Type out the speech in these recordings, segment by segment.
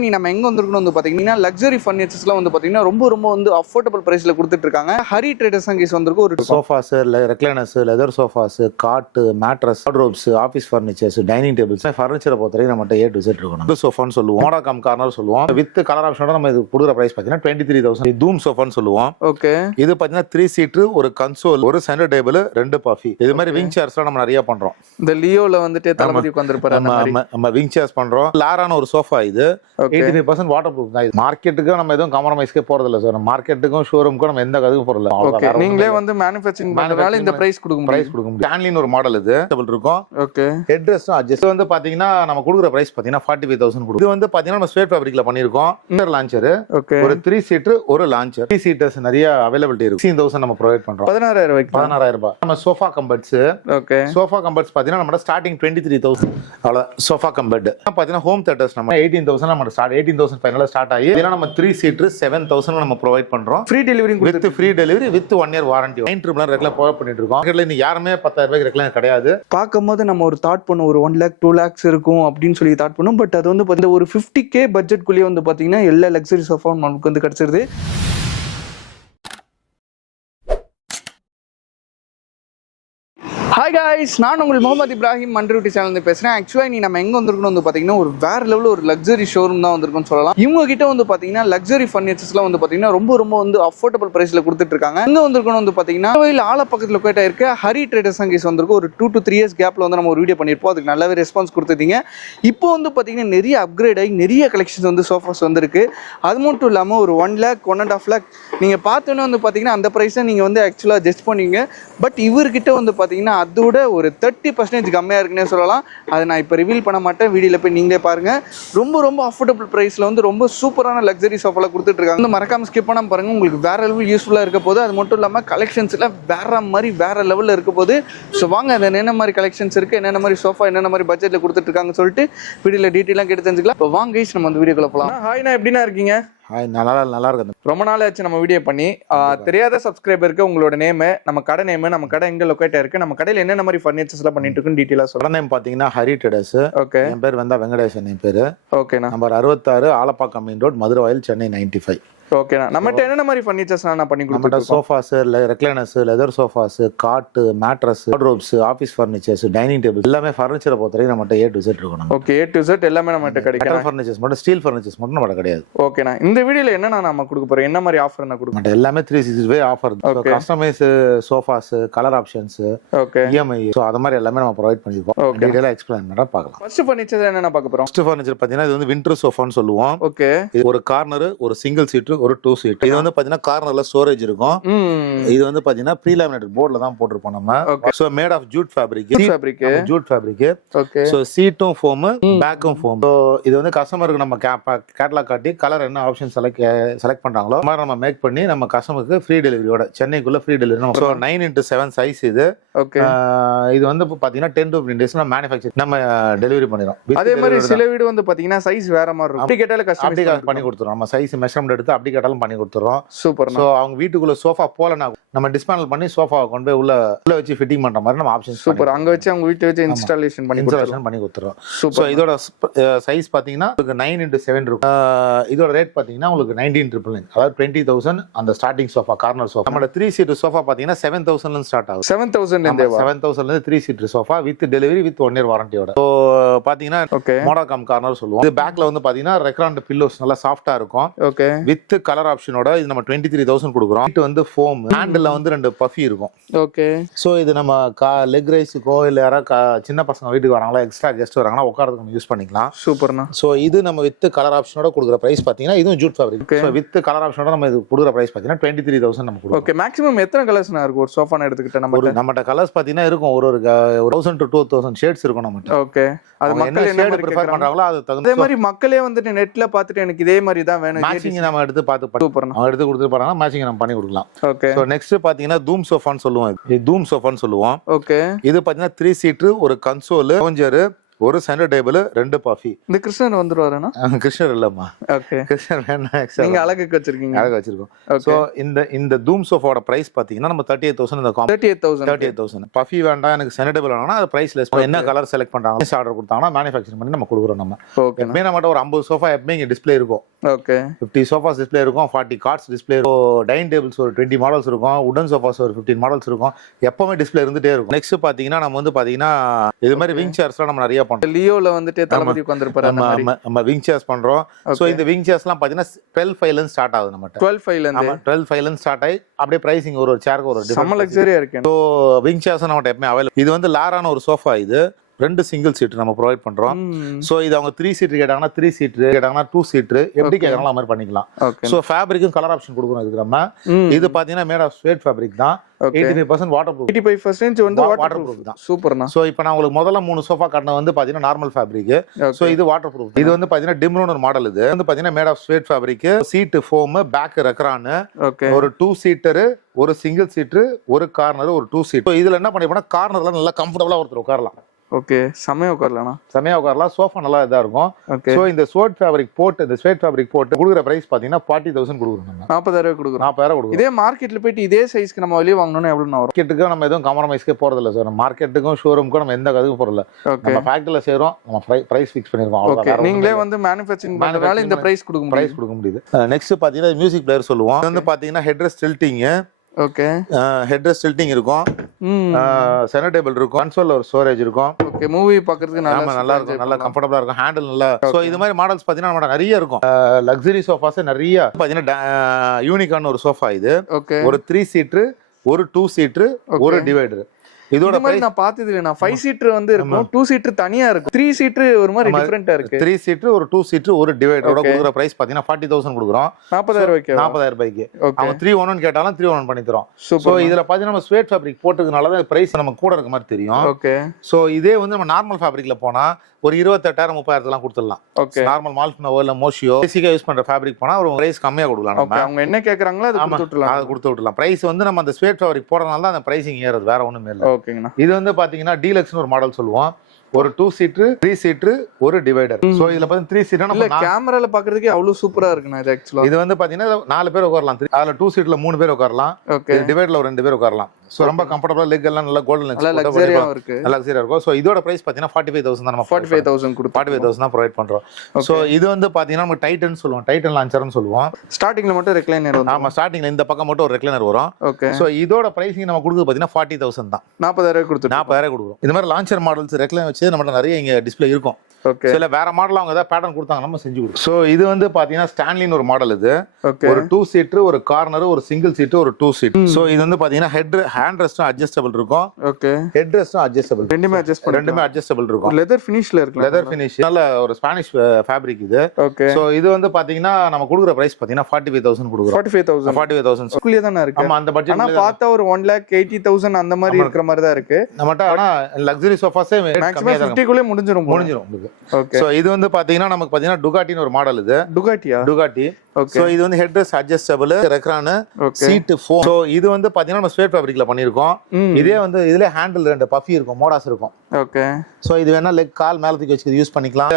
நீ நம்ம எங்க வந்திருக்கணும் வந்து பாத்தீங்கன்னா லக்ஸரி ஃபர்னிச்சர்ஸ்லாம் வந்து பாத்தீங்கன்னா ரொம்ப வந்து அஃபோர்டபுள் பிரைஸ்ல கொடுத்துட்டு இருக்காங்க. ஹரி ட்ரேடர்ஸ் அண்ட் கீஸ் வந்திருக்கு. ஒரு sofas, recliners, leather sofas, cot, mattress, wardrobes, office furnitures, dining tables, ஃபர்னிச்சரை பொறுத்தவரைக்கும் நம்மகிட்ட A to Z இருக்கணும். இந்த சோஃபான்னு சொல்லுவோம், மோடாகாம் கார்னர் சொல்லுவோம். வித் கலர் ஆப்ஷனோட நம்ம இது கொடுக்குற பிரைஸ் பாத்தீங்கன்னா 23,000. தூம் சோஃபான்னு சொல்லுவோம். ஓகே, இது பாத்தீங்கன்னா 3 சீட், ஒரு கன்சோல், ஒரு சென்டர் டேபிள், 2 பஃபி. இது மாதிரி விங் சேர்ஸ்லாம் நம்ம நிறைய பண்றோம். இந்த லியோல வந்துட்டு தளபதி உட்கார்ந்திருப்பாரு அந்த மாதிரி நம்ம விங் சேர்ஸ் பண்றோம். லாரான ஒரு சோஃபா இது 83% வாட்டர் ப்ரூஃப் தான். மார்க்கெட்டுக்கு நம்ம எதுவும் காம்ப்ரமைஸ்க்கே போறது இல்ல சார். மார்க்கெட்டுக்கும் ஷோரூமுக்கும் நம்ம எந்த கதுக்கும் போறது இல்ல. ஓகே, நீங்களே வந்து மேனுஃபேக்சரிங் பண்றதால இந்த பிரைஸ் கொடுக்க முடியும். ஸ்டான்லின் ஒரு மாடல் இது இருக்கும். ஓகே, ஹெட் ரெஸ்டும் அட்ஜஸ்ட் வந்து பாத்தீங்கன்னா நம்ம கொடுக்குற பிரைஸ் பாத்தீங்கன்னா 45,000 கொடுக்கும். இது வந்து பாத்தீங்கன்னா நம்ம ஸ்வேட் ஃபேப்ரிக்ல பண்ணிருக்கோம். இன்னர் லான்ச்சர், ஓகே, ஒரு 3 சீட், ஒரு லான்ச்சர். 3 சீட்டர்ஸ் நிறைய அவைலபிலிட்டி இருக்கு. 16,000 நம்ம ப்ரொவைட் பண்றோம். 16,000 ரூபாய்க்கு 16,000 ரூபாய். நம்ம சோஃபா கம்பர்ட்ஸ், ஓகே, சோஃபா கம்பர்ட்ஸ் பாத்தீங்கன்னா நம்ம ஸ்டார்டிங் 23,000. அவ்வளவு சோஃபா கம்பர்ட். பாத்தீங்கன்னா ஹோம் தியேட்டர்ஸ் நம்ம 18,000 நம்ம ஸ்டார்ட் 18,000 ஃபைனலா ஸ்டார்ட் ஆகி இதெல்லாம் நம்ம 3 சீட் 7,000 நம்ம ப்ரொவைட் பண்றோம். Free delivery with free delivery with 1 year warranty. 9 triple regular provide பண்ணிட்டு இருக்கோம். மார்க்கெட்ல இன்னைக்கு யாருமே 10,000 ரூபாய்க்கு ரெகுலர் கிடையாது. பார்க்கும்போது நம்ம ஒரு தாட் பண்ணோம் ஒரு 1 lakh 2 lakhs இருக்கும் அப்படின்னு சொல்லி தாட் பண்ணோம். பட் அது வந்து பார்த்தீங்கன்னா ஒரு 50K பட்ஜெட் குள்ளேயே வந்து பார்த்தீங்கன்னா எல்லா லக்ஸரி சோஃபா நமக்கு வந்து கிடைச்சிருது. ஹாய் காய்ஸ், நான் உங்கள் முகமது இப்ராஹிம் மண்ட்ரூட்டி சேனல் பேசுகிறேன். ஆக்சுவலாக நீ நம்ம எங்கே வந்திருக்கணும் வந்து பார்த்தீங்கன்னா ஒரு வேறு லெவலில் ஒரு லக்ஸரி ஷோரூம் தான் வந்திருக்குன்னு சொல்லலாம். இவங்க கிட்ட வந்து பார்த்தீங்கன்னா லக்ஸரி ஃபர்னிச்சர்ஸ்லாம் வந்து பார்த்தீங்கன்னா ரொம்ப வந்து அஃபோர்டபுள் ப்ரைஸில் கொடுத்துட்டு இருக்காங்க. எங்கே வந்திருக்கணும் வந்து பார்த்தீங்கன்னா கோயில் ஆல பக்கத்தில் லொக்கேட் ஆயிருக்க ஹரி ட்ரேடர்ஸ் அண்ட் கீஸ் வந்திருக்கு. ஒரு 2 to 3 years கேப்பில் வந்து நம்ம ஒரு வீடியோ பண்ணியிருப்போம். அதுக்கு நல்லாவே ரெஸ்பான்ஸ் கொடுத்துட்டீங்க. இப்போ வந்து பார்த்தீங்கன்னா நிறைய அப்கிரேட் ஆகி நிறைய கலெக்ஷன்ஸ் வந்து சோஃபாஸ் வந்திருக்கு. அது மட்டும் இல்லாமல் ஒரு 1 lakh 1.5 lakh நீங்கள் பார்த்தோன்னே வந்து பார்த்தீங்கன்னா அந்த ப்ரைஸை நீங்கள் வந்து ஆக்சுவலாக ஜஸ்ட் பண்ணுவீங்க. பட் இவர்கிட்ட வந்து பார்த்தீங்கன்னா அதோட ஒரு 30% கம்மியாக இருக்குன்னே சொல்லலாம். அதை நான் இப்போ ரிவீல் பண்ண மாட்டேன். வீடியோவில் போய் நீங்களே பாருங்கள். ரொம்ப அஃபோர்டபுள் ப்ரைஸில் வந்து ரொம்ப சூப்பரான லக்ஸரி சோஃபாலாம் கொடுத்துட்ருக்காங்க. வந்து மறக்காமல் ஸ்கிப் பண்ணாமல் பாருங்கள். உங்களுக்கு வேறு லெவல் யூஸ்ஃபுல்லாக இருக்க போது. அது மட்டும் இல்லாமல் கலெக்ஷன்ஸில் வேறு லெவலில் இருக்க போது. ஸோ வாங்க அது என்னென்ன மாதிரி கலெக்ஷன்ஸ் இருக்குது, என்னென்ன மாதிரி சோஃபா என்னென்ன மாதிரி பட்ஜெட்டில் கொடுத்துட்ருக்காங்கன்னு சொல்லிட்டு வீடியோவில் டீட்டெயிலாக கேட்டு தெரிஞ்சுக்கலாம். இப்போ வாங்க நம்ம அந்த வீடியோக்குள்ள போகலாம். ஹாய்ண்ணா, எப்படின்னா இருக்கீங்க? நல்லா இருக்கு. ரொம்ப நாள் ஆச்சு நம்ம வீடியோ பண்ணி. தெரியாத சப்ஸ்கிரைபருக்கு உங்களோட நேம், நம்ம கடை நேம், நம்ம கடை எங்க லொகேட் இருக்கு, நம்ம கடையில் என்னென்ன மாதிரி ஃபர்னிச்சர்ஸ் எல்லாம் பண்ணிட்டு இருக்குன்னு டீடைலா சொல்றேன். நேம் பாத்தீங்கன்னா ஹரி ட்ரேடர்ஸ். ஓகே, என் பேர் வந்தா வெங்கடேசன். என் பேரு. ஓகேண்ணா. Number 66 Alappakkam main road, Madurai வாயில், சென்னை 95. ஓகேண்ணா. நம்மகிட்ட என்னென்ன மாதிரி ஃபர்னிச்சர்ஸ் நான் பண்ணி கொடுத்துருக்கோம்? Sofas, recliners, leather sofas, cot, mattress, wardrobes, office furnitures, dining table, எல்லாமே ஃபர்னிச்சரை பொறுத்தவரைக்கும் நம்மகிட்ட A to Z இருக்கணும். ஓகே, A to Z எல்லாமே நம்மகிட்ட கிடைக்கும். ஃபர்னிச்சர்ஸ் மட்டும், ஸ்டீல் ஃபர்னிச்சர்ஸ் மட்டும் நம்மகிட்ட கிடையாது. ஓகேண்ணா. இந்த வீடியோல என்னன்னா நம்ம கொடுக்க போறோம், என்ன மாதிரி ஆஃபர் நான் கொடுக்க எல்லாமே 365 offer. Customise sofas, colour options, okay, EMI, so அது மாதிரி எல்லாமே நம்ம ப்ரொவைட் பண்ணிருக்கோம். டீடைலா எக்ஸ்பிளைன் பண்ணா பார்க்கலாம். ஃபர்ஸ்ட் ஃபர்னிச்சர் என்னென்ன பார்க்க போறோம்? ஃபர்ஸ்ட் ஃபர்னிச்சர் பாத்தீங்கன்னா இது வந்து விண்டர் சோஃபான்னு சொல்லுவோம். ஓகே, இது ஒரு கார்னர், ஒரு சிங்கிள் சீட், ஒரு 2 சீட். இது வந்து பாத்தீங்கன்னா கார்னர்ல ஸ்டோரேஜ் இருக்கும். இது வந்து பாத்தீங்கன்னா ப்ரீ லேமினேட்டட் போர்ட்ல தான் போட்டுருப்போம் நம்ம. So made of jute fabric. Jute fabric. Okay, so சீட்டும் ஃபோம், பேக்கும் ஃபோம். சோ இது வந்து கஸ்டமருக்கு நம்ம கேட்டலாக் காட்டி கலர் என்ன ஆப்ஷன் செலக்ட் பண்றாங்களோ மாதிரி நம்ம மேக் பண்ணி நம்ம கஸ்டமருக்கு ஃப்ரீ டெலிவரியோட சென்னைக்குள்ள free delivery. So 9x7 size இது. ஓகே, இது வந்து பாத்தீங்கன்னா 10 to 15 days மேனுஃபேக்சர் நம்ம டெலிவரி பண்ணிரோம். அதே மாதிரி சில வீடு வந்து பாத்தீங்கன்னா சைஸ் வேற மாதிரி இருக்கும். அப்படி கேட்டாலும் கஸ்டமைஸ் பண்ணி கொடுத்துறோம். நம்ம சைஸ் மெஷர்மென்ட் எடுத்து அப்படி கேட்டாலும் பண்ணி கொடுத்துறோம். சூப்பர். சோ அவங்க வீட்டுக்குள்ள சோஃபா போலனா நம்ம டிஸ்மேண்டில் பண்ணி சோஃபாவை கொண்டு போய் உள்ள வச்சு ஃபிட்டிங் பண்ற மாதிரி நம்ம ஆப்ஷன்ஸ். சூப்பர். அங்க வச்சு அவங்க வீட்டை வச்சு இன்ஸ்டாலேஷன் பண்ணி கொடுத்துறோம். சோ இதோட சைஸ் பாத்தீங்கன்னா உங்களுக்கு 9x7 இருக்கும். இதோட ரேட் பாத்தீங்கன்னா உங்களுக்கு 19,999, அதாவது 20,000 அந்த ஸ்டார்டிங் சோஃபா, கார்னர் சோஃபா. நம்ம 3 சீட் சோஃபா பாத்தீங்கன்னா 7,000 ல ஸ்டார்ட் ஆகும். 7,000 ல 3 seat sofa with delivery with 1 year வாரண்டியோட. சோ பாத்தீங்கன்னா மோடாகாம் கார்னர் சொல்லுவோம். இது பேக்ல வந்து பாத்தீங்கன்னா ரெக்ராண்ட் பில்லோஸ் நல்லா சாஃப்ட்டா இருக்கும். ஓகே, வித் கலர் ஆப்ஷனோட இது நம்ம 23,000 கொடுக்குறோம். இது வந்து ஃபோம், ஹேண்டில் வந்து 2 பஃபி இருக்கும். ஓகே, சோ இது நம்ம லெக் ரைஸுக்கோ இல்ல யாராவது சின்ன பசங்க வீட்டுக்கு வராங்களா, எக்ஸ்ட்ரா கெஸ்ட் வராங்களா உட்காரதுக்கு நம்ம யூஸ் பண்ணிக்கலாம். சூப்பர்ண்ணா. சோ இது நம்ம வித் கலர் ஆப்ஷனோட கொடுக்குற பிரைஸ் பாத்தீங்கன்னா இதுவும் jute fabric. So with colour ஆப்ஷனோட நம்ம இது கொடுக்குற பிரைஸ் பாத்தீங்கன்னா 23,000 நம்ம கொடுக்குறோம். ஓகே, மேக்ஸிமம் எத்தனை கலர்ஸ்னா இருக்கும் ஒரு சோஃபான்னு எடுத்துக்கிட்டா? நம்மட்ட கலர்ஸ் பாத்தீங்கன்னா இருக்கும் ஒரு 1000 to 2000 ஷேட்ஸ் இருக்கும் நம்மட்ட. ஓகே, அது மக்கள் என்ன ப்ரிஃபர் பண்றாங்களோ அது தகுந்த. அதே மாதிரி மக்களே வந்துட்டு நெட்ல பாத்துட்டு எனக்கு இதே மாதிரி தான் வேணும், மேட்சிங் நம்ம எடுத்து பார்த்து அவங்க எடுத்து கொடுத்துட்டு போறாங்க, மேட்சிங் நம்ம பண்ணி கொடுக்கலாம். ஓகே, சோ நெக்ஸ்ட் பாத்தீங்கன்னா தூம் சோஃபான்னு சொல்லுவோம். இது தூம் சோஃபான்னு சொல்லுவோம். ஓகே, இது பாத்தீங்கன்னா 3 சீட், ஒரு கன்சோல், லவுஞ்சர், ஒரு சென்டர் டேபிள், 2 பஃபி. இந்த கிருஷ்ணன் வந்துருவாருன்னா? கிருஷ்ணர் இல்லம்மா, ஓகே, கிருஷ்ணர் வேணா, நீங்க அழகுக்கு வச்சிருக்கீங்க. அழகா வச்சிருக்கோம். சோ இந்த தூம் சோஃபாவோட பிரைஸ் பாத்தீங்கன்னா நம்ம 38,000. இந்த 38,000 பஃபி வேண்டாம் எனக்கு சென்டர் டேபிள் வேணும்னா அது பிரைஸ் லெஸ். என்ன கலர் செலக்ட் பண்றாங்க ஆர்டர் கொடுத்தாங்கன்னா மேனுஃபேக்சரிங் பண்ணி நம்ம கொடுக்குறோம். நம்ம எப்பவுமே நம்மகிட்ட ஒரு 50 சோஃபா எப்பவுமே இங்க டிஸ்பிளே இருக்கும். ஓகே, 50 சோஃபாஸ் டிஸ்பிளே இருக்கும், 40 கார்ட்ஸ் டிஸ்பிளே இருக்கும், டைனிங் டேபிள்ஸ் ஒரு 20 மாடல்ஸ் இருக்கும், உடன் சோஃபாஸ் ஒரு 15 மாடல்ஸ் இருக்கும். எப்பவுமே டிஸ்பிளே இருந்துட்டே இருக்கும். நெக்ஸ்ட் பாத்தீங்கன்னா நம்ம வந்து பாத்தீங்கன்னா இது மாதிரி விங் சேர்ஸ்லாம் நம்ம நிறைய பண்றோம். லியோல வந்துட்டு தளபதி உட்கார்ந்திருப்பாரு அந்த மாதிரி நம்ம விங் சேர்ஸ் பண்றோம். சோ இந்த விங் சேர்ஸ்லாம் பாத்தீங்கன்னா 12,500 ல ஸ்டார்ட் ஆகுது. நம்ம 12,500 ல இருந்து 12,500 ல ஸ்டார்ட் ஆகி அப்படியே பிரைசிங் ஒரு சேருக்கு ஒரு செம்ம லக்ஸரியா இருக்கு. சோ விங் சேர்ஸ் நம்ம எப்பவுமே அவைலபிள். இது வந்து லாரான ஒரு சோஃபா. இது 2 சிங்கிள் சீட் நம்ம ப்ரொவைட் பண்றோம். சோ இது அவங்க 3 சீட் கேட்டாங்கன்னா 3 சீட் கேட்டாங்கன்னா 2 சீட் எப்படி கேக்குறாங்களோ அந்த மாதிரி பண்ணிக்கலாம். சோ ஃபேப்ரிக்கும் கலர் ஆப்ஷன் கொடுக்கணும் இதுக்கு நம்ம. இது பாத்தீங்கன்னா மேட் ஆஃப் ஸ்வேட் ஃபேப்ரிக் தான். 85% வாட்டர் ப்ரூஃப். 85% வந்து வாட்டர் ப்ரூஃப் தான். சூப்பர்னா. சோ இப்போ நான் உங்களுக்கு முதல்ல 3 சோஃபா காட்டின வந்து பாத்தீங்கன்னா நார்மல் ஃபேப்ரிக். சோ இது வாட்டர் ப்ரூஃப். இது வந்து பாத்தீங்கன்னா டிம்ரோன் ஒரு மாடல். இது வந்து பாத்தீங்கன்னா made of suede fabric, seat foam, back Recron, ஒரு 2 சீட்டர், ஒரு சிங்கிள் சீட்டர், ஒரு கார்னர், ஒரு 2 சீட். இதுல என்ன பண்ணிப்போனா கார்னர்ல நல்லா கம்ஃபர்ட்டபிளா ஒருத்தர் உட்காரலாம். ஓகே, செமையா உட்காரலாம். செமையா உட்காரலாம். சோஃபா நல்லா இதா இருக்கும். சோ இந்த ஸ்வேட் ஃபேப்ரிக் போட்டு குடுக்குற பிரைஸ் பாத்தீங்கன்னா 40,000 கொடுக்குறோம். நம்ம 40,000 கொடுக்குறோம். 40,000 கொடுக்குறோம். இதே மார்க்கெட்ல போயிட்டு இதே சைஸ்க்கு நம்ம வெளிய வாங்கணும்னா எவ்வளவு வரும்? மார்க்கெட்டுக்கு நம்ம எதுவும் காம்ப்ரமைஸ்க்கே போறது இல்ல சார். மார்க்கெட்டுக்கும் ஷோரூமுக்கும் நம்ம எந்த கதுக்கும் போறல. நம்ம ஃபேக்டரியில சேரோம், நம்ம பிரைஸ் ஃபிக்ஸ் பண்ணிருக்கோம். அவ்வளவுதான். நீங்களே வந்து மேனுஃபேக்சரிங் பண்றதால இந்த பிரைஸ் கொடுக்க முடியுது. நெக்ஸ்ட் பாத்தீங்கன்னா மியூசிக் பிளேயர் சொல்லுவோம். இது வந்து பாத்தீங்கன்னா headrest tilting. Okay, headrest tilting இருக்கும், சென்டர் டேபிள் இருக்கும், கன்சோல்ல ஒரு ஸ்டோரேஜ் இருக்கும். ஓகே, மூவி பார்க்கிறதுக்கு நல்லா இருக்கும், நல்லா கம்ஃபர்ட்டபிளா இருக்கும், ஹேண்டில் நல்லா. சோ இது மாதிரி மாடல்ஸ் பாத்தீங்கன்னா நம்ம நிறைய இருக்கும். லக்ஸரி சோஃபாஸ் நிறைய பாத்தீங்கன்னா யூனிகான் ஒரு சோஃபா. இது ஒரு 3 சீட்டர், ஒரு 2 சீட்டர், ஒரு டிவைடர். இதோட பிரைஸ் நான் பார்த்தது இல்ல. நான் 5 சீட்டர் வந்து இருக்கும், 2 சீட்டர் தனியா இருக்கும், 3 சீட்டர் ஒரு மாதிரி டிஃபரண்டா இருக்கு. 3 சீட்டர், ஒரு 2 சீட்டர், ஒரு டிவைடரோட கொடுக்குற பிரைஸ் பாத்தீங்கன்னா 40,000 கொடுக்குறோம். 40,000 ரூபாய்க்கு. 40,000 ரூபாய்க்கு அவங்க 311 கேட்டாலும் 311 பண்ணி தரோம். சோ இதுல பாத்தீங்கன்னா நம்ம ஸ்வேட் ஃபேப்ரிக் போட்டதுனால தான் பிரைஸ் நம்ம கூட இருக்க மாதிரி தெரியும். ஓகே, சோ இதே வந்து நம்ம நார்மல் ஃபேப்ரிக்ல போனா ஒரு 28,000 30,000 கொடுத்துடலாம். நார்மல் மால்ஃபினோ இல்ல மோஷியோ பேசிக்கா யூஸ் பண்ற ஃபேப்ரிக் போனா ஒரு பிரைஸ் கம்மியா கொடுக்கலாம். நம்ம அவங்க என்ன கேக்குறாங்களோ அது கொடுத்து விட்டுறலாம். பிரைஸ் வந்து நம்ம அந்த ஸ்வேட் ஃபேப்ரிக் போறதுனால தான் அந்த பிரைசிங் ஏறுது, வேற ஒண்ணுமே இல்ல. ஓகேங்கண்ணா. இது வந்து பாத்தீங்கன்னா டீலக்ஸ்னு ஒரு மாடல் சொல்லுவோம். ஒரு 2 சீட்டர், 3 சீட்டர், ஒரு டிவைடர். சோ இதுல பாத்தீங்கன்னா 3 சீட்டர் நம்ம கேமரால பாக்குறதுக்கு அவ்வளவு சூப்பரா இருக்குண்ணா. இது ஆக்சுவலா இது வந்து பாத்தீங்கன்னா 4 பேர் உட்காரலாம். அதுல 2 சீட்ல 3 பேர் உட்காரலாம். டிவைடர்ல ஒரு 2 பேர் உட்காரலாம். சோ ரொம்ப கம்ஃபர்ட்டபிளா, லெக் எல்லாம் நல்லா கோல்டன் லெக்ஸ் நல்லா லக்ஸரியா இருக்கு. நல்லா லக்ஸரியா இருக்கும். சோ இதோட பிரைஸ் பாத்தீங்கன்னா 45,000 தான். நம்ம 45,000 கொடுத்து 45,000 தான் ப்ரொவைட் பண்றோம். சோ இது வந்து பாத்தீங்கன்னா நம்ம டைட்டன் சொல்லுவோம், டைட்டன் லான்ச்சர்னு சொல்லுவோம். ஸ்டார்டிங்ல மட்டும் ரெக்லைனர் வரும். ஆமா, ஸ்டார்டிங்ல இந்த பக்கம் மட்டும் ஒரு ரெக்லைனர் வரும். ஓகே, சோ இதோட பிரைசிங் நம்ம கொடுக்குறது பாத்தீங்கன்னா 40,000 தான். 40,000 கொடுத்து 40,000 கொடுக்குறோம். இந்த மாதிரி லான்ச்சர் மாடல்ஸ் ரெக்லைன் வச்சு நம்ம நிறைய இங்க டிஸ்ப்ளே இருக்கும். ஓகே, சில வேற மாடல் அவங்க ஏதாவது பேட்டர்ன் கொடுத்தாங்க நம்ம செஞ்சு கொடுப்போம். சோ இது வந்து பாத்தீங்கன்னா ஸ்டான்லின் ஒரு மாடல். இது ஒரு 2 சீட்டர், ஒரு கார்னர், ஒரு சிங்கிள் சீட், ஒரு 2 சீட். சோ இது வந்து பாத்தீங்கன்னா ஹேண்ட் ரெஸ்டும் அட்ஜஸ்டபிள் இருக்கும். ஓகே, ஹெட் ரெஸ்டும் அட்ஜஸ்டபிள், ரெண்டுமே அட்ஜஸ்டபிள் இருக்கும். லெதர் ஃபினிஷ்ல இருக்கு. லெதர் ஃபினிஷ் நல்ல ஒரு ஸ்பானிஷ் ஃபேப்ரிக் இது. ஓகே, சோ இது வந்து பாத்தீங்கன்னா நம்ம கொடுக்குற பிரைஸ் பாத்தீங்கன்னா 45,000 கொடுக்குறோம். 45,000 குள்ளே தான இருக்கு. ஆமா, அந்த பட்ஜெட். ஆனா பார்த்தா ஒரு 1,80,000 அந்த மாதிரி இருக்கிற மாதிரி தான் இருக்கு நம்மட்ட. ஆனா லக்ஸரி சோஃபாஸே மேக்ஸிமம் 50 குள்ளே முடிஞ்சிரும். ஓகே, சோ இது வந்து பாத்தீங்கன்னா நமக்கு பாத்தீங்கன்னா டுகாட்டின்னு ஒரு மாடல். இது டுகாட்டி. சோ இது வந்து headrest adjustable, Recron, seat foam. So இது வந்து பாத்தீங்கன்னா நம்ம ஸ்வேட் ஃபேப்ரிக்ல பண்ணிருக்கோம். இதே வந்து இதுல ஹேண்டில் 2 பஃபி இருக்கும், மோடாஸ் இருக்கும். ஓகே, சோ இது வேணா லெக் கால் மேல தூக்கி வச்சு யூஸ் பண்ணிக்கலாம்.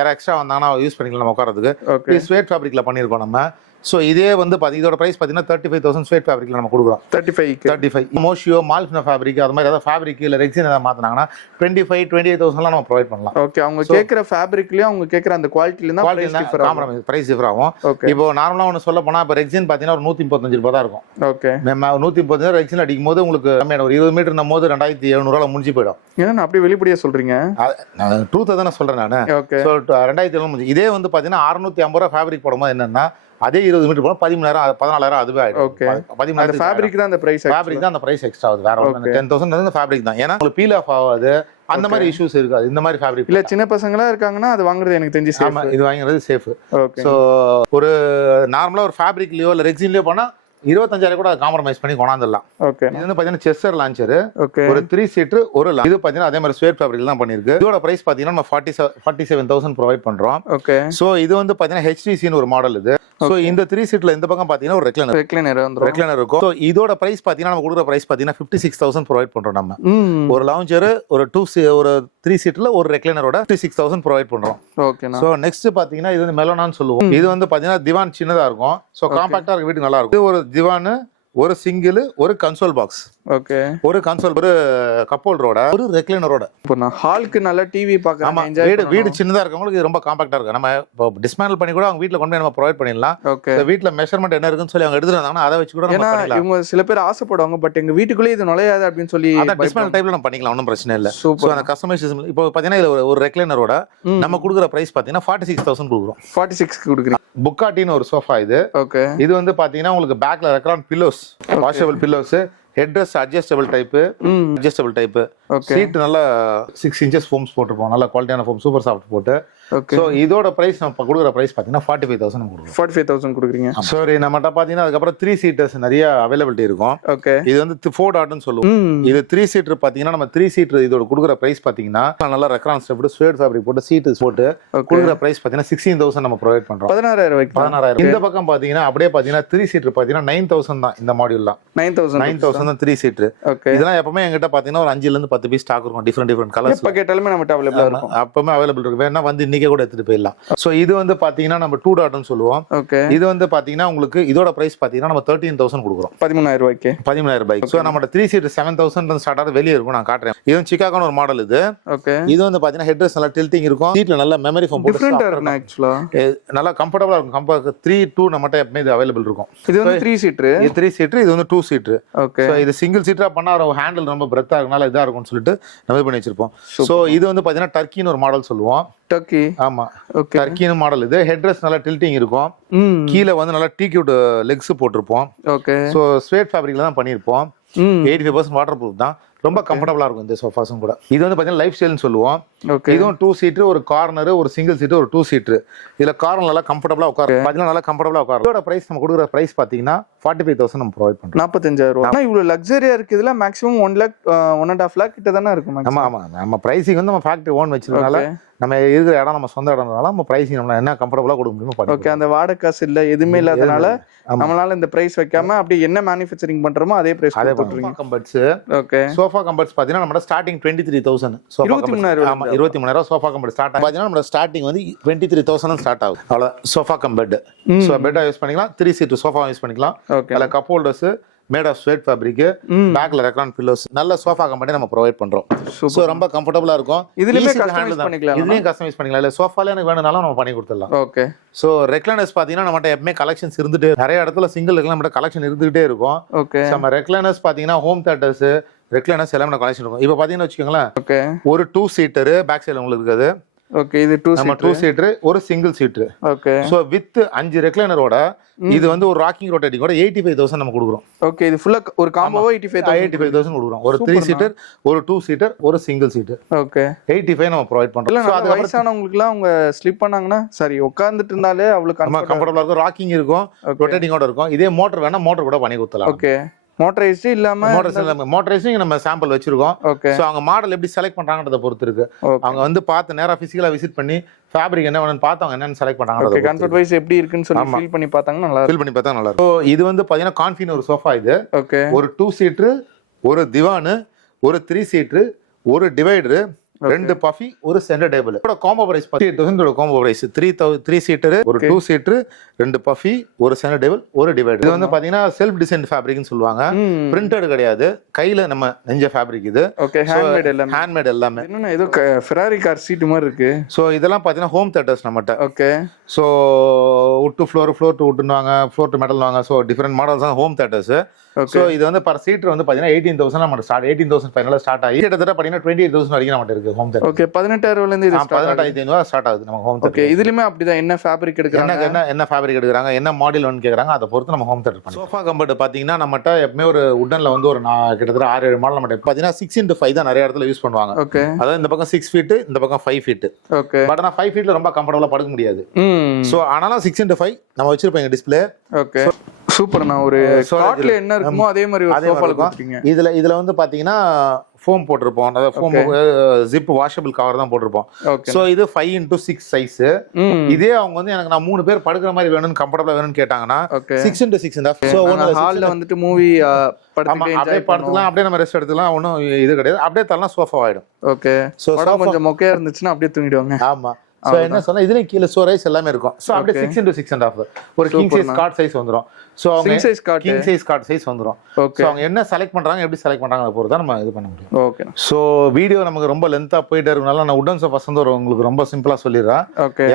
யாரா எக்ஸ்ட்ரா வந்தாங்கன்னா யூஸ் பண்ணிக்கலாம் நம்ம உட்காரதுக்கு. ஸ்வேட் ஃபேப்ரிக்ல பண்ணிருக்கோம் நம்ம. சோ இதே வந்து இதோட பிரைஸ் பாத்தீங்கன்னா 35,000 ஸ்வேட் ஃபேப்ரிக்ல நம்ம கொடுக்குறோம். 35 மோஷியோ, மால்ஃபினோ ஃபேப்ரிக் அது மாதிரி ஏதாவது ஃபேப்ரிக் இல்ல ரெக்ஸின் ஏதாவது மாத்தினாங்கன்னா 25,000-28,000 நம்ம ப்ரொவைட் பண்ணலாம். ஓகே, அவங்க கேக்குற ஃபேப்ரிக்லயும் அவங்க கேக்குற அந்த குவாலிட்டில தான் பிரைஸ் டிஃபர் ஆகும். இப்போ நார்மலா ஒன்னு சொல்ல போனா இப்போ ரெக்ஸின் பாத்தீங்கன்னா ஒரு 135 ரூபாய் தான் இருக்கும். ஓகே, நம்ம 135 ரெக்ஸின் அடிக்கும் போது உங்களுக்கு கம்மியான ஒரு 20 மீட்டர் நம்ம 2,700 முடிஞ்சு போயிடும். ஏன்னா அப்படி வெளிப்படையா சொல்றீங்க? ட்ரூத் தானே சொல்றேன் நானு. சோ 2,700 இதே வந்து பாத்தீங்கன்னா 650 ரூபாய் ஃபேப்ரிக் போடும்போது என்னன்னா அதே 20 மீட்டர் போனா 13,000 அதுவே ஆயிடும். 13,000 ஃபேப்ரிக் தான் அந்த பிரைஸ். ஃபேப்ரிக் தான் அந்த பிரைஸ் எக்ஸ்ட்ரா ஆகுது. வேற ஒண்ணு 10,000 அந்த ஃபேப்ரிக் தான். ஏன்னா உங்களுக்கு பீல் ஆஃப் ஆகாது, அந்த மாதிரி இஷ்யூஸ் இருக்காது. இந்த மாதிரி ஃபேப்ரிக் இல்ல சின்ன பசங்களா இருக்காங்கன்னா அது வாங்குறது எனக்கு தெரிஞ்சு சேஃப். இது வாங்குறது சேஃப். சோ ஒரு நார்மலா ஒரு ஃபேப்ரிக்லயோ இல்ல ரெக்ஸின்லயோ போனா 25,000 கூட காம்ப்ரமைஸ் பண்ணி கொண்டாந்துடலாம். ஓகே, இது வந்து பாத்தீங்கன்னா செஸ்ஸர் லான்ச்சர். ஒரு 3 சீட்டர், ஒரு இது பாத்தீங்கன்னா அதே மாதிரி ஸ்வேட் ஃபேப்ரிக்ல தான் பண்ணிருக்கு. இதோட பிரைஸ் பாத்தீங்கன்னா நம்ம 47,000 ப்ரொவைட் பண்றோம். ஓகே, சோ இது வந்து பாத்தீங்கன்னா HTC ன்னு ஒரு மாடல். இது ஸோ இந்த 3 சீட்ல இந்த பக்கம் பார்த்தீங்கன்னா ஒரு ரெக்லைனர் ரெக்லைனர் வந்துரும். ரெக்லைனர் இருக்கும். ஸோ இதோட பிரைஸ் பார்த்தீங்கன்னா நம்ம கொடுக்குற பிரைஸ் பார்த்தீங்கன்னா 56,000 ப்ரொவைட் பண்றோம் நம்ம. ஒரு லவுஞ்சர் ஒரு 3 சீட்ல ஒரு ரெக்லைனரோட 56,000 ப்ரொவைட் பண்றோம். ஓகேண்ணா. ஸோ நெக்ஸ்ட் பார்த்தீங்கன்னா இது வந்து மெலோனான்னு சொல்லுவோம். இது வந்து பார்த்தீங்கன்னா திவான் சின்னதா இருக்கும். ஸோ காம்பாக்டா இருக்க வீட்டுக்கு நல்லா இருக்கும். இது ஒரு திவான், ஒரு சிங்கிள், ஒரு கன்சோல் பாக்ஸ், ஓகே, ஒரு கன்சோல், ஒரு கப் ஹோல்டரோட, ஒரு ரெக்லைனரோட. இப்போ நான் ஹாலுக்கு நல்ல டிவி ஆமா, பார்க்கலாம். வீடு சின்னதா இருக்கவங்களுக்கு இது ரொம்ப காம்பாக்டா இருக்கு. நம்ம இப்போ டிஸ்மேண்டில் பண்ணி கூட அவங்க வீட்ல கொண்டு போய் நம்ம ப்ரொவைட் பண்ணிடலாம். ஓகே, வீட்ல மெஷர்மெண்ட் என்ன இருக்குன்னு சொல்லி அவங்க எடுத்துட்டு வந்தாங்கன்னா அதை வச்சு கூட நம்ம ஏன்னா பண்ணிடலாம். இவங்க சில பேர் ஆசைப்படுவாங்க, பட் எங்க வீட்டுக்குள்ளே இது நுழையாது அப்படின்னு சொல்லி அத டிஸ்மேண்டில் டைப்ல நம்ம பண்ணிக்கலாம், ஒன்றும் பிரச்சனை இல்ல. So super. அந்த கஸ்டமைசேஷன் இப்போ பார்த்தீங்கன்னா இதுல ஒரு ரெக்லைனரோட நம்ம கொடுக்குற பிரைஸ் பார்த்தீங்கன்னா 46,000 கொடுக்குறோம். 46 கொடுக்குறீங்க. புக்காட்டின்னு ஒரு சோஃபா இது. ஓகே, இது வந்து பாத்தீங்கன்னா உங்களுக்கு பேக்ல Recron pillows, washable pillows, headrest adjustable type, adjustable type, seat நல்லா 6 இன்ச்சஸ் ஃபோம்ஸ் போட்டுருப்போம், நல்ல குவாலிட்டியான ஃபோம், சூப்பர் சாஃப்ட் போட்டு. ஓகே, ஸோ இதோட பிரைஸ் நம்ம கொடுக்குற பிரைஸ் பார்த்தீங்கன்னா 45,000 கொடுக்குறோம். 45,000 கொடுக்குறீங்க. சரி, நம்மகிட்ட பார்த்தீங்கன்னா அதுக்கப்புறம் 3 சீட்டர்ஸ் நிறைய அவைலபிலிட்டி இருக்கும். ஓகே, இது வந்து 4 டாட்னு சொல்லுவோம். இது 3 சீட்டர் பார்த்தீங்கன்னா நம்ம 3 சீட்டர் இதோட கொடுக்குற பிரைஸ் பார்த்தீங்கன்னா நல்லா ரெக்ரான் ஸ்டெப் ஸ்வேட் ஃபேப்ரிக் போட்டு சீட்டு போட்டு கொடுக்குற பிரைஸ் பார்த்தீங்கன்னா 16,000 நம்ம ப்ரொவைட் பண்றோம். 16,000. இந்த பக்கம் பார்த்தீங்கன்னா அப்படியே பார்த்தீங்கன்னா 3 சீட்டர் பார்த்தீங்கன்னா 9,000 தான் இந்த மாடியூல்லாம். 9,000 தான் 3 சீட்டர். ஓகே, இதெல்லாம் எப்பவுமே எங்கிட்ட பார்த்தீங்கன்னா ஒரு 5 ல இருந்து 10 பீஸ் ஸ்டாக் இருக்கும், டிஃபரெண்ட் கலர்ஸ். எப்ப கேட்டாலுமே நம்மட்ட அவைலபிளா இருக்கும். அப்பவுமே அவைலபிள் இருக்கு, வேணா வந்து இன்னைக்கே கூட எடுத்துட்டு போயிடலாம். சோ இது வந்து பாத்தீங்கன்னா நம்ம 2 டாட்னு சொல்லுவோம். ஓகே, இது வந்து பாத்தீங்கன்னா உங்களுக்கு இதோட பிரைஸ் பாத்தீங்கன்னா நம்ம 13,000 கொடுக்குறோம். 13,000 ரூபாய்க்கு. 13,000 ரூபாய்க்கு. சோ நம்ம 3 சீட் 7,000 ஸ்டார்ட் ஆகுது, வெளியே இருக்கும், நான் காட்டுறேன். இது சிக்காகோன்னு ஒரு மாடல் இது. ஓகே, இது வந்து பாத்தீங்கன்னா ஹெட்ரஸ் நல்லா டில்டிங் இருக்கும், சீட்ல நல்ல மெமரி ஃபோம் போட்டு டிஃபரெண்டா இருக்கு एक्चुअली. நல்லா கம்ஃபர்ட்டபிளா இருக்கும். 3-2 நம்மட்ட எப்பவுமே இது அவைலபிள் இருக்கும். இது வந்து 3 சீட்டர், இது 3 சீட்டர், இது வந்து 2 சீட்டர். ஓகே, சோ இது சிங்கிள் சீட்டரா பண்ணா ஹேண்டில் ரொம்ப பிரெத்தா இருக்கனால இதா இருக்கும்னு சொல்லிட்டு நம்ம பண்ணி வச்சிருப்போம். சோ இது வந்து பாத்தீங்கன்னா டர்க்கின்னு ஒரு மாடல் சொல்லுவோம். டர்க்கி, ஆமா, ஓகே, டர்க்கின்னு மாடல் இது. ஹெட்ரஸ் நல்லா டில்டிங் இருக்கும், கீழே வந்து நல்லா டீக்யூட் லெக்ஸ் போட்டிருப்போம். ஓகே, சோ ஸ்வேட் ஃபேப்ரிக்ல தான் பண்ணியிருப்போம். 85% வாட்டர் ப்ரூஃப் தான், ரொம்ப கம்ஃபர்டபுளா இருக்கும் இந்த சோஃபாஸும் கூட. இது வந்து பாத்தீங்கன்னா லைஃப் ஸ்டைல்னு சொல்லுவோம். ஓகே, இதுவும் 2 சீட்டர், ஒரு கார்னர், ஒரு சிங்கிள் சீட்டர், ஒரு 2 சீட்டர். இதுல கார்னர் நல்லா கம்ஃபர்டபுளா உட்காரும், பாத்தீங்கன்னா நல்லா கம்ஃபர்டபுளா உட்காரும். இதோட பிரைஸ் நம்ம கொடுக்குற பிரைஸ் பாத்தீங்கன்னா 45,000 நம்ம ப்ரொவைட் பண்றோம். 45,000 ரூபாய். ஆனா இவ்வளவு லக்ஸரியா இருக்கு, இதுல மேக்ஸிமம் 1 lakh 1.5 lakh கிட்ட தானே இருக்கும். ஆமா ஆமா, நம்ம பிரைசிங் வந்து நம்ம ஃபேக்டரி ஓன் வச்சிருக்கனால, நம்ம இருக்கிற இடம் நம்ம சொந்த இடம்னால நம்ம பிரைசிங் நம்ம என்ன கம்ஃபர்டபுளா கொடுக்க முடியுமோ. ஓகே, அந்த வாடகை காசு இல்ல எதுவுமே இல்லாதனால நம்மளால இந்த பிரைஸ் வைக்காம அப்படியே என்ன மேனுஃபேக்சரிங் பண்றோமோ அதே பிரைஸ் கொடுத்துறீங்க. கம்பர்ட்ஸ், ஓகே, சோஃபா கம்பர்ட்ஸ் பாத்தீங்கன்னா நம்ம ஸ்டார்டிங் 23,000. 23,000. ஆமா, 23,000 சோஃபா கம்பர்ட் ஸ்டார்ட் ஆகும். பாத்தீங்கன்னா நம்ம ஸ்டார்டிங் வந்து 23,000 ஸ்டார்ட் ஆகும். அவ்வளவு சோஃபா கம்பர்ட். சோ பெட்டா யூஸ் பண்ணிக்கலாம், 3 சீட் சோஃபா யூஸ் பண்ணிக்கலாம். ஓகே, அதுல cup holders made of suede fabric, பேக்ல ரெக்ரான் பில்லோஸ், நல்ல சோஃபா கம்பெனி நம்ம ப்ரொவைட் பண்றோம். சோ ரொம்ப கம்ஃபர்ட்டபிளா இருக்கும். இதுலயே கஸ்டமைஸ் பண்ணிக்கலாம். இதுலயும் கஸ்டமைஸ் பண்ணிக்கலாம், இல்ல சோஃபால எனக்கு வேணும்னாலும் நம்ம பண்ணி கொடுத்துடலாம். ஓகே, சோ ரெக்லைனர்ஸ் பாத்தீங்கன்னா நம்மட்ட எப்பவுமே கலெக்ஷன்ஸ் இருந்துட்டு, நிறைய இடத்துல சிங்கிள் ரெக்லைனர் நம்மட்ட கலெக்ஷன் இருந்துகிட்டே இருக்கும். ஓகே, நம்ம ரெக்லைனர்ஸ் பாத்தீங்கன்னா ஹோம் தியேட்டர்ஸ் ரெக்லைனர்ஸ் எல்லாமே கலெக்ஷன் இருக்கும். இப்போ பாத்தீங்கன்னா வச்சுக்கோங்களேன், ஓகே, ஒரு 2 சீட்டர் பேக் சைடுல உங்களுக்கு இருக்குது. ஓகே, இது 2 நம்ம 2 சீட்டர், ஒரு single seater. Okay, so with 5 ரெக்லைனரோட இது வந்து ஒரு ராக்கிங் ரொட்டேட்டிங்கோட 85,000 நம்ம கொடுக்குறோம். ஓகே, இது ஃபுல்லா ஒரு காம்போவா 85,000 கொடுக்குறோம். ஒரு 3 சீட்டர், ஒரு 2 சீட்டர், ஒரு சிங்கிள் சீட்டர். ஓகே, 85 நம்ம ப்ரொவைட் பண்றோம். இல்ல அது வயசானவங்களுக்குலாம் அவங்க ஸ்லிப் பண்ணாங்கன்னா சரி உட்கார்ந்துட்டு இருந்தாலே அவ்வளவு கம்ஃபர்ட்டபிளா இருக்கும், ராக்கிங் இருக்கும், ரொட்டேட்டிங்கோட இருக்கும். இதே மோட்டர் வேணா மோட்டர் கூட பண்ணி கொடுத்தலாம். ஓகே, மோட்டரைஸ்ட் இல்லாம மோட்டரைசிங் நம்ம சாம்பிள் வச்சிருக்கோம். ஓகே, சோ அவங்க மாடல் எப்படி செலக்ட் பண்றாங்கன்றத பொறுத்து இருக்கு. அவங்க வந்து பார்த்து நேரா பிசிக்கலா விசிட் பண்ணி ஃபேப்ரிக் என்ன வேணும்னு பார்த்து அவங்க என்னன்னு செலக்ட் பண்றாங்க. ஓகே, கம்ஃபர்ட் வைஸ் எப்படி இருக்குன்னு சொல்லி ஃபீல் பண்ணி பார்த்தாங்கன்னா நல்லா ஃபீல் பண்ணி பார்த்தா நல்லா இருக்கும். இது வந்து பாத்தீங்கன்னா கான்ஃபின் ஒரு சோஃபா இது. ஓகே, ஒரு 2 சீட்டர், ஒரு திவான், ஒரு 3 சீட்டர், ஒரு டிவைடர், 2 பஃபி, ஒரு centre table. Combo price 38,000 combo price. 3 seater, ஒரு 2 சீட்டர், 2 பஃபி, ஒரு சென்டர் டேபிள், ஒரு டிவைடர். இது வந்து பாத்தீங்கன்னா செல்ஃப் டிசைன் ஃபேப்ரிக்னு சொல்லுவாங்க, பிரிண்டட் கிடையாது, கையில நம்ம நெஞ்ச ஃபேப்ரிக் இது. ஓகே, ஹேண்ட்மேட் எல்லாமே. ஹேண்ட்மேட் எல்லாமே. என்னன்னா ஏதோ ஃபெராரி கார் சீட் மாதிரி இருக்கு. சோ இதெல்லாம் பாத்தீங்கன்னா ஹோம் தியேட்டர்ஸ் நம்மட்ட. Okay, so wood to floor, floor to வுட்னுவாங்க, ஃப்ளோர் டு மெட்டல் வாங்க. சோ டிஃபரெண்ட் மாடல்ஸ் தான் ஹோம் தியேட்டர்ஸ். சோ இது வந்து பர் சீட்டர் வந்து பாத்தீங்கன்னா 18,000 நம்ம ஸ்டார்ட், 18,500 ஸ்டார்ட் ஆகி கிட்டத்தட்ட பாத்தீங்கன்னா 28,000 வரைக்கும் நம்மட்ட இருக்கு ஹோம் தியேட்டர். ஓகே, 18,000 ல இருந்து இது 18,500 ஸ்டார்ட் ஆகுது நம்ம ஹோம் தியேட்டர். ஓகே, இதுலயுமே அப்படிதான் என்ன ஃபேப்ரிக் எடுக்கறாங்க, என்ன ஃபேப்ரிக் எடுக்கறாங்க, என்ன மாடல் வேணும்னு கேக்குறாங்க, அதை பொறுத்து நம்ம ஹோம் தியேட்டர் பண்ணுவோம். சோஃபா கம்பர்ட் பாத்தீங்கன்னா நம்மட்ட எப்பவுமே ஒரு வுட்டன்ல வந்து ஒரு கிட்டத்தட்ட 6-7 மாடல் நம்மட்ட பாத்தீங்கன்னா 6x5 தான் நிறைய இடத்துல யூஸ் பண்ணுவாங்க. ஓகே, அதாவது இந்த பக்கம் 6 ஃபீட், இந்த பக்கம் 5 ஃபீட். ஓகே, பட் ஆனா 5 ஃபீட்ல ரொம்ப கம்ஃபர்ட்டபிளா படுக்க முடியாது. சோ ஆனாலும் 6x5 நம்ம வச்சிருப்போம் டிஸ்ப்ளே. ஓகே, சூப்பர்ண்ணா. ஒரு காட்ல என்ன இருக்குமோ அதே மாதிரி ஒரு சோஃபால கொடுத்துட்டீங்க. இதுல வந்து பாத்தீங்கன்னா ஃபோம் போட்டிருப்போம், அதாவது ஃபோம் ஜிப் வாஷபிள் கவர் தான் போட்டிருப்போம். ஸோ இது 5x6 சைஸ். இதே அவங்க வந்து எனக்கு நான் 3 பேர் படுக்கிற மாதிரி வேணும்னு கம்ஃபர்டபுளா வேணும்னு கேட்டாங்கன்னா 6x6. ஸோ ஹால்ல வந்துட்டு மூவி அப்படியே படுத்துக்கலாம், அப்படியே நம்ம ரெஸ்ட் எடுத்துக்கலாம், ஒன்றும் இது கிடையாது. அப்படியே தரலாம் சோஃபா ஆயிடும். ஓகே. ஸோ கொஞ்சம் மொக்கையா இருந்துச்சுன்னா அப்படியே தூங்கிடுவாங்க. ஆமா. சோ என்ன சொன்னா இதுல கீழ ஸ்டோரேஜ் எல்லாமே இருக்கும். சோ அப்படியே 6x6.5 ஒரு கிங் சைஸ் காட் சைஸ் வந்துரும். சோ அவங்க கிங் சைஸ் காட் சைஸ் வந்துரும். சோ அவங்க என்ன செலக்ட் பண்றாங்க, எப்படி செலக்ட் பண்றாங்க பொறுத்து நம்ம இது பண்ண முடியும். ஓகே. சோ வீடியோ நமக்கு ரொம்ப லென்த்தா போயிட்டே இருக்கனால நான் உடன் சோஃபாஸ் வந்து உங்களுக்கு ரொம்ப சிம்பிளா சொல்லிடுறேன்.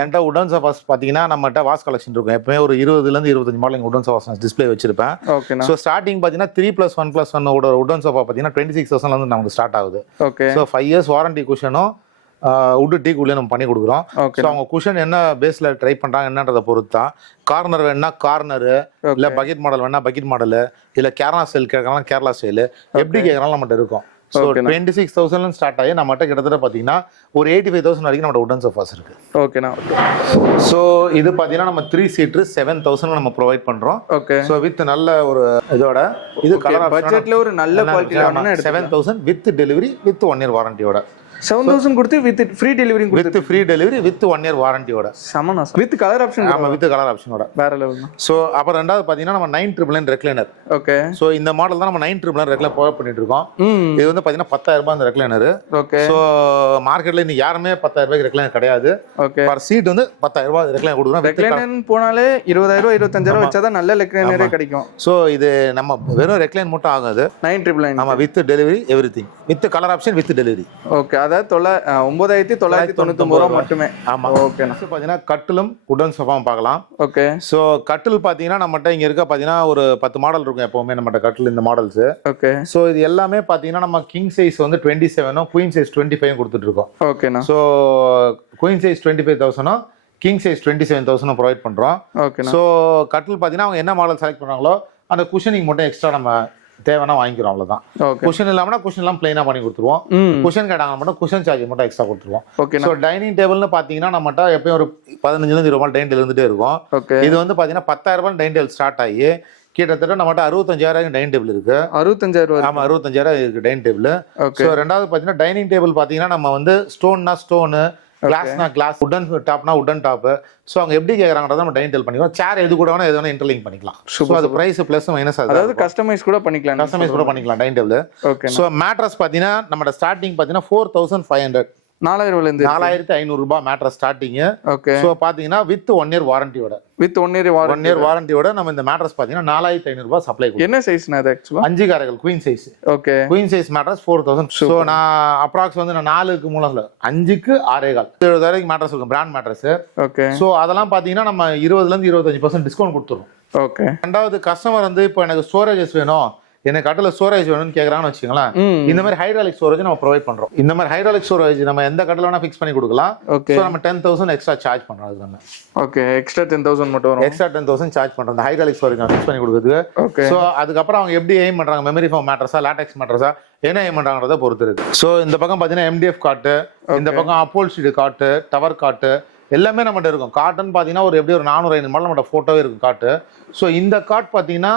என்கிட்ட உடன் சோஃபாஸ் பாத்தீங்கன்னா நம்மகிட்ட வாஸ் கலெக்ஷன் இருக்கும். எப்பவுமே ஒரு 20ல இருந்து 25 மாடல் உடன் சோஃபாஸ் டிஸ்ப்ளே வச்சிருப்பேன். சோ ஸ்டார்டிங் பாத்தீங்கன்னா 3+1+1 உடன் சோஃபா பாத்தீங்கன்னா 26,000 ல இருந்து நமக்கு ஸ்டார்ட் ஆகுது. சோ 5 இயர்ஸ் வாரண்டி குஷனும் உட் டீக் உள்ளே நம்ம பண்ணி கொடுக்குறோம். ஸோ அவங்க குஷன் என்ன பேஸில் ட்ரை பண்ணுறாங்க என்னன்றதை பொறுத்து தான். கார்னர் வேணா கார்னரு, இல்லை பக்கெட் மாடல் வேணா பக்கெட் மாடலு, இல்லை கேரளா ஸ்டைல் கேட்கறாங்க கேரளா ஸ்டைலு, எப்படி கேட்கறாலும் நம்மகிட்ட இருக்கும். ஸோ 26,000 ஸ்டார்ட் ஆகி நம்மகிட்ட கிட்டத்தட்ட பார்த்தீங்கன்னா ஒரு 85,000 வரைக்கும் நம்ம உடன் சோஃபாஸ் இருக்கு. ஓகேண்ணா. ஸோ இது பார்த்தீங்கன்னா நம்ம 3 சீட்டர் 7,000 நம்ம ப்ரொவைட் பண்ணுறோம். ஓகே. ஸோ வித் நல்ல ஒரு இதோட இது கலர் பட்ஜெட்ல ஒரு நல்ல quality 7,000 with delivery with 1 year வாரண்டியோட. 7,000 கொடுத்து with free delivery with free delivery with 1 year வாரண்டியோட. சமனா வித் கலர் ஆப்ஷன். ஆமா வித் கலர் ஆப்ஷனோட வேற லெவல். சோ அப்புறம் ரெண்டாவது பாத்தீங்கன்னா நம்ம 999 ரெக்லைனர். ஓகே. சோ இந்த மாடல் தான் நம்ம 999 ரெக்லைனர் ப்ரொவைட் பண்ணிட்டு இருக்கோம். இது வந்து பாத்தீங்கன்னா 10,000 ரூபாய் அந்த ரெக்லைனர். ஓகே. சோ மார்க்கெட்ல இன்னைக்கு யாருமே 10,000 ரூபாய்க்கு ரெக்லைனர் கிடையாது. ஓகே. பர் சீட் வந்து 10,000 ரூபாய் ரெக்லைனர் கொடுக்குறோம். ரெக்லைனர் போனாலே 20,000 ரூபாய் 25,000 வச்சா தான் நல்ல ரெக்லைனரே கிடைக்கும். சோ இது நம்ம வெறும் ரெக்லைன் மட்டும் ஆகாது. 999. ஆமா with delivery everything with colour option with delivery. Okay. அதாவது 9,999 ரூபாய் மட்டுமே. ஆமா. ஓகே. நெக்ஸ்ட் பாத்தீங்கன்னா கட்டிலும் உடன் சோஃபாவும் பார்க்கலாம். ஓகே. சோ கட்டில் பாத்தீங்கன்னா நம்மகிட்ட இங்க இருக்க பாத்தீங்கன்னா ஒரு 10 மாடல் இருக்கும் எப்பவுமே நம்மகிட்ட கட்டில் இந்த மாடல்ஸ். ஓகே. சோ இது எல்லாமே பாத்தீங்கன்னா நம்ம கிங் சைஸ் வந்து 27 குயின் சைஸ் 25 கொடுத்துட்டு இருக்கோம். ஓகேண்ணா. So queen size 25,000 king size 27,000 provide பண்றோம். ஓகே. சோ கட்டில் பாத்தீங்கன்னா அவங்க என்ன மாடல் செலக்ட் பண்றாங்களோ அந்த குஷனிங் மட்டும் எக்ஸ்ட்ரா நம்ம தேவைன்னா வாங்கிக்கிறோம், அவ்வளவுதான். குஷன் இல்லாம குஷன் எல்லாம் பிளைனா பண்ணி கொடுத்துருவோம். குஷன் கேட்டாங்க மட்டும் குஷன் சார்ஜ் மட்டும் எக்ஸ்ட்ரா கொடுத்துருவோம். ஸோ டைனிங் டேபிள்னு பாத்தீங்கன்னா நம்மகிட்ட எப்பயும் ஒரு 15ல இருந்து 20 டைனிங் டேபிள் இருந்துட்டே இருக்கும். இது வந்து பாத்தீங்கன்னா 10,000 ரூபாய் டைனிங் டேபிள் ஸ்டார்ட் ஆகி கிட்டத்தட்ட நம்மகிட்ட 65,000 டைனிங் டேபிள் இருக்கு. 65,000. ஆமா 65,000 இருக்கு டைனிங் டேபிள். ஸோ ரெண்டாவது பாத்தீங்கன்னா டைனிங் டேபிள் பாத்தீங்கன்னா நம்ம வந்து ஸ்டோன்னா ஸ்டோனு, கிளாஸ்னா கிளாஸ், உடன் டாப்னா உடன் டாப். சோ அவங்க எப்படி கேக்குறாங்கறத நம்ம டைனிங் டேபிள் பண்ணிக்கலாம். சேர் எது கூட வேணா எது வேணா இன்டர்லிங்க் பண்ணிக்கலாம். சோ அது பிரைஸ் பிளஸ் மைனஸ் அதாவது கஸ்டமைஸ் கூட பண்ணிக்கலாம். கஸ்டமைஸ் கூட பண்ணிக்கலாம் dining table. Okay. So mattress பாத்தீங்கன்னா நம்ம ஸ்டார்டிங் பாத்தீங்கன்னா 4,500 4,000 இருந்து 4,500 ரூபாய் மேட்ரஸ் ஸ்டார்டிங். ஓகே. சோ பாத்தீங்கன்னா வித் 1 இயர் வாரண்டியோட வித் 1 இயர் வாரண்டியோட நம்ம இந்த மேட்ரஸ் பாத்தீங்கன்னா 4,500 ரூபாய் சப்ளை பண்ணுவோம். என்ன சைஸ்னா அது ஆக்சுவலா? 5 காரர்கள் queen size. Okay. Queen size mattress 4,000. So நான் அப்ராக்ஸ் வந்து நான் 4க்கு மூலம்ல 5க்கு 6.5 70,000 மேட்ரஸ் இருக்கும் பிராண்ட் மேட்ரஸ். ஓகே. சோ அதெல்லாம் பாத்தீங்கன்னா நம்ம 20ல இருந்து 25% டிஸ்கவுண்ட் கொடுத்துறோம். ஓகே. ரெண்டாவது கஸ்டமர் வந்து இப்போ எனக்கு ஸ்டோரேஜஸ் வேணும், எனக்கு கட்டில ஸ்டோரேஜ் வேணும்னு கேக்குறாங்கன்னு வச்சுக்கலாம். இந்த மாதிரி ஹைட்ராலிக் ஸ்டோரேஜ் நம்ம ப்ரொவைட் பண்றோம். இந்த மாதிரி ஹைட்ராலிக் ஸ்டோரேஜ் நம்ம எந்த கட்டில வேணா ஃபிக்ஸ் பண்ணி கொடுக்கலாம். ஓகே. சோ நம்ம 10,000 எக்ஸ்ட்ரா சார்ஜ் பண்றோம். அது நம்ம ஓகே எக்ஸ்ட்ரா 10,000 மட்டும் வரும். எக்ஸ்ட்ரா 10,000 சார்ஜ் பண்றோம் அந்த ஹைட்ராலிக் ஸ்டோரேஜ் ஃபிக்ஸ் பண்ணி கொடுக்கிறதுக்கு. ஓகே. சோ அதுக்கப்புறம் அவங்க எப்படி எய்ம் பண்றாங்க, மெமரி ஃபோம் மேட்ரஸா லாட்டெக்ஸ் மேட்ரஸா என்ன எய்ம் பண்றாங்கறத பொறுத்து இருக்கு. சோ இந்த பக்கம் பாத்தீங்கன்னா MDF காட்டு, இந்த பக்கம் அப்போல்ஸ்டீட் காட்டு, டவர் காட்டு எல்லாமே நம்மகிட்ட இருக்கும். காட்டன் பாத்தீங்கன்னா ஒரு எப்படி ஒரு 400-500 மாடல் நம்மகிட்ட போட்டோவே இருக்கும் காட்டு. ஸோ இந்த காட் பாத்தீங்கன்னா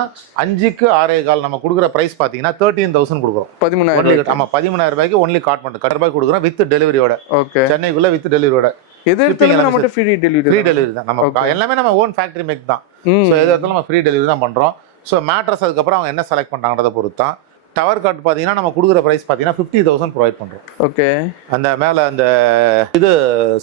5க்கு 6.25 நம்ம கொடுக்குற பிரைஸ் பாத்தீங்கன்னா 13,000 கொடுக்குறோம். 13,000. ஆமா 13,000 ரூபாய்க்கு ஒன்லி காட் மட்டும் கட் ரூபாய் கொடுக்குறோம் வித் டெலிவரியோட. ஓகே. சென்னைக்குள்ள வித் டெலிவரியோட. எது எடுத்தாலும் நம்ம ஃப்ரீ டெலிவரி. ஃப்ரீ டெலிவரி தான். நம்ம எல்லாமே நம்ம ஓன் ஃபேக்டரி மேக் தான். ஸோ எது எடுத்தாலும் நம்ம ஃப்ரீ டெலிவரி தான் பண்றோம். ஸோ மேட்ரஸ் அதுக்கப்புறம் அவங்க என்ன செலக்ட் பண்றாங்கன்றத பொறுத்து தான். டவர் காட் பாத்தீங்கன்னா நம்ம கொடுக்குற பிரைஸ் பாத்தீங்கன்னா 50,000 ப்ரொவைட் பண்றோம். ஓகே. அந்த மேல அந்த இது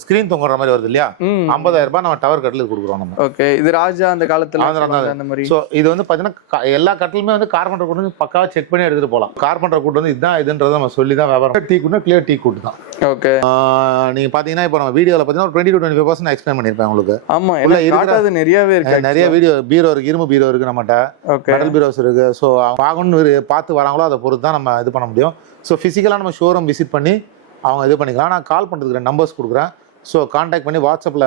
ஸ்கிரீன் தொங்குற மாதிரி வருது இல்லையா, 50,000 ரூபாய் நம்ம டவர் கட்டில் கொடுக்குறோம் நம்ம. ஓகே. இது ராஜா அந்த காலத்துல அந்த மாதிரி. சோ இது வந்து பாத்தீங்கன்னா எல்லா கட்டிலுமே வந்து கார்பெண்டர் கூட்டு வந்து பக்காவா செக் பண்ணி எடுத்துட்டு போலாம். கார்பெண்டர் கூட்டு வந்து இதுதான் இதுன்றத நம்ம சொல்லி தான் வியாபாரம். டீ கூட்னா கிளியர் டீ கூட்டு தான். ஓகே. நீங்க பாத்தீங்கன்னா இப்போ நம்ம வீடியோல பாத்தீங்கன்னா ஒரு 20 to 25% எக்ஸ்பிளைன் பண்ணிருப்பேன் உங்களுக்கு. ஆமா இல்ல காட்டாது நிறையவே இருக்கு. நிறைய வீடியோ பீரோ இருக்கு, இரும்பு பீரோ இருக்கு நம்மட்ட. ஓகே. மெட்டல் பீரோஸ் இருக்கு. சோ வாங்கணும்னு பார்த்து வராங்களோ அதை பொறுத்து தான் நம்ம இது பண்ண முடியும். ஸோ ஃபிசிக்கலாக நம்ம ஷோரூம் விசிட் பண்ணி அவங்க இது பண்ணிக்கலாம். நான் கால் பண்ணுறதுக்கு நம்பர்ஸ் கொடுக்குறேன். ஸோ கான்டாக்ட் பண்ணி வாட்ஸ்அப்பில்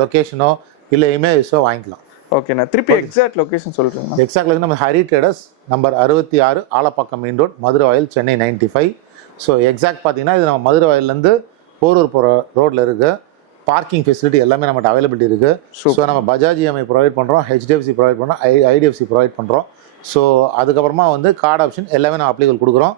லொக்கேஷனோ இல்லை இமேஜஸோ வாங்கிக்கலாம். ஓகே. நான் திருப்பி எக்ஸாக்ட் லொகேஷன் சொல்கிறேன். எக்ஸாக்ட்ல நம்ம Hari traders number 66 Alappakkam main road, Madurai வாயில், சென்னை 95. ஸோ எக்ஸாக்ட் பார்த்தீங்கன்னா இது நம்ம மதுரை வாயிலேருந்து போரூர் போகிற ரோட்டில் இருக்குது. பார்க்கிங் ஃபெசிலிட்டி எல்லாமே நம்மகிட்ட அவைலபிலிட்டி இருக்குது. ஸோ நம்ம பஜாஜ் இஎம்ஐ ப்ரொவைட் பண்ணுறோம், ஹெச்டிஎஃப்சி ப்ரொவைட் பண்ணுறோம், ஐடிஎஃப்சி ப்ரொவைட் பண்ணுறோம். ஸோ அதுக்கப்புறமா வந்து கார்டு ஆப்ஷன் எல்லாமே நம்ம அப்ளிகல் கொடுக்குறோம்.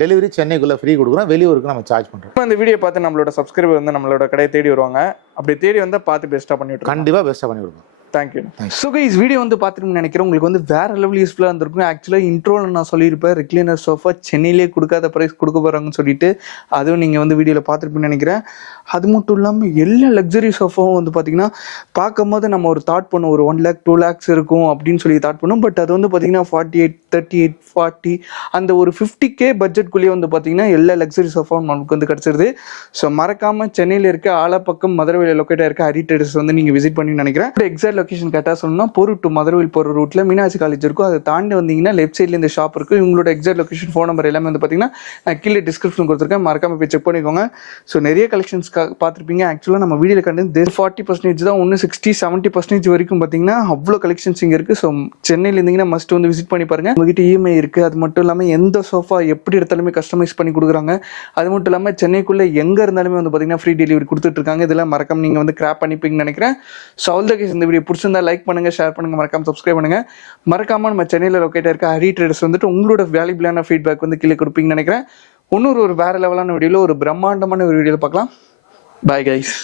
டெலிவரி சென்னைக்குள்ளே ஃப்ரீ கொடுக்குறோம், வெளியூருக்கு நம்ம சார்ஜ் பண்ணுறோம். இப்போ இந்த வீடியோ பார்த்து நம்மளோட சப்ஸ்கிரைபர் வந்து நம்மளோட கடையை தேடி வருவாங்க. அப்படி தேடி வந்தால் பார்த்து பெஸ்ட்டாக பண்ணிவிட்டு கண்டிப்பாக பெஸ்ட்டாக பண்ணி கொடுப்போம். தேங்க்யூ. ஸோ கைஸ், வீடியோ வந்து பார்த்துட்டு நினைக்கிறேன் உங்களுக்கு வந்து வேற லெவல் யூஸ்ஃபுல்லாக இருந்திருக்கும். ஆக்சுவலாக இன்ட்ரோவில் நான் சொல்லியிருப்பேன் ரெக்லைனர் சோஃபா சென்னையிலே கொடுக்காத ப்ரைஸ் கொடுக்க போகிறாங்கன்னு சொல்லிட்டு, அதுவும் நீங்கள் வந்து வீடியோவில் பார்த்துருப்பீங்கன்னு நினைக்கிறேன். அது மட்டும் இல்லாமல் எல்லா லக்ஸரி சோஃபாவும் வந்து பார்த்தீங்கன்னா பார்க்கும் போது நம்ம ஒரு தாட் பண்ணோம், ஒரு 1 lakh 2 lakhs இருக்கும் அப்படின்னு சொல்லி தாட் பண்ணோம். பட் அது வந்து பார்த்தீங்கன்னா 48, 38, 40 அந்த ஒரு 50K பட்ஜெட்குள்ளேயே வந்து பார்த்தீங்கன்னா எல்லா லக்ஸரி சோஃபாவும் நமக்கு வந்து கிடச்சிருது. ஸோ மறக்காமல் சென்னையில் இருக்க ஆலப்பக்கம் மதுரவேல லொக்கேட்டாக இருக்க ஹரிட்டேஜஸ் வந்து நீங்கள் விசிட் பண்ணி நினைக்கிறேன். எக்ஸாக்ட் லொகேஷன் கரெக்டாக சொல்லணும்னா போரூர் டு மதுரவேல் போகிற ரூட்டில் மீனாட்சி காலேஜ் இருக்கும். அதை தாண்டி வந்தீங்கன்னா லெஃப்ட் சைடில் இந்த ஷாப் இருக்குது. இவங்களோட எக்ஸாக்ட் லொகேஷன், ஃபோன் நம்பர் எல்லாமே வந்து பார்த்தீங்கன்னா நான் கீழே டிஸ்கிரிப்ஷன் கொடுத்துருக்கேன், மறக்காம போய் செக் பண்ணிக்கோங்க. ஸோ நிறைய கலெக்ஷன்ஸ் பார்த்துருப்பீங்க. ஆக்சுவலாக நம்ம வீடியோவில் கண்டு 40% தான், ஒன்று 60-70% வரைக்கும் பார்த்தீங்கன்னா அவ்வளோ கலெக்ஷன்ஸ் இங்கே இருக்குது. ஸோ சென்னையில் இருந்தீங்கன்னா மஸ்ட் வந்து விசிட் பண்ணி பாருங்கள். உங்ககிட்ட இஎம்ஐ இருக்குது. அது மட்டும் இல்லாமல் எந்த சோஃபா எப்படி எடுத்தாலுமே கஸ்டமைஸ் பண்ணி கொடுக்குறாங்க. அது மட்டும் இல்லாமல் சென்னைக்குள்ளே எங்கே இருந்தாலுமே வந்து பார்த்தீங்கன்னா ஃப்ரீ டெலிவரி கொடுத்துட்ருக்காங்க. இதெல்லாம் மறக்காம நீங்கள் வந்து கிராப் பண்ணிப்பீங்கன்னு நினைக்கிறேன். ஸோ அவ்வளோ இந்த வீடியோ பிடிச்சிருந்தா லைக் பண்ணுங்கள், ஷேர் பண்ணுங்கள், மறக்காம சப்ஸ்கிரைப் பண்ணுங்கள். மறக்காமல் நம்ம சென்னையில் லொக்கேட்டாக இருக்க ஹரி ட்ரேடர்ஸ் வந்துட்டு உங்களோட வேல்யூபிளான ஃபீட்பேக் வந்து கீழே கொடுப்பீங்கன்னு நினைக்கிறேன். இன்னொரு வேறு லெவலான வீடியோவில் ஒரு பிரம்மாண்டமான ஒரு வீடியோவில் பார்க்கலாம். Bye guys.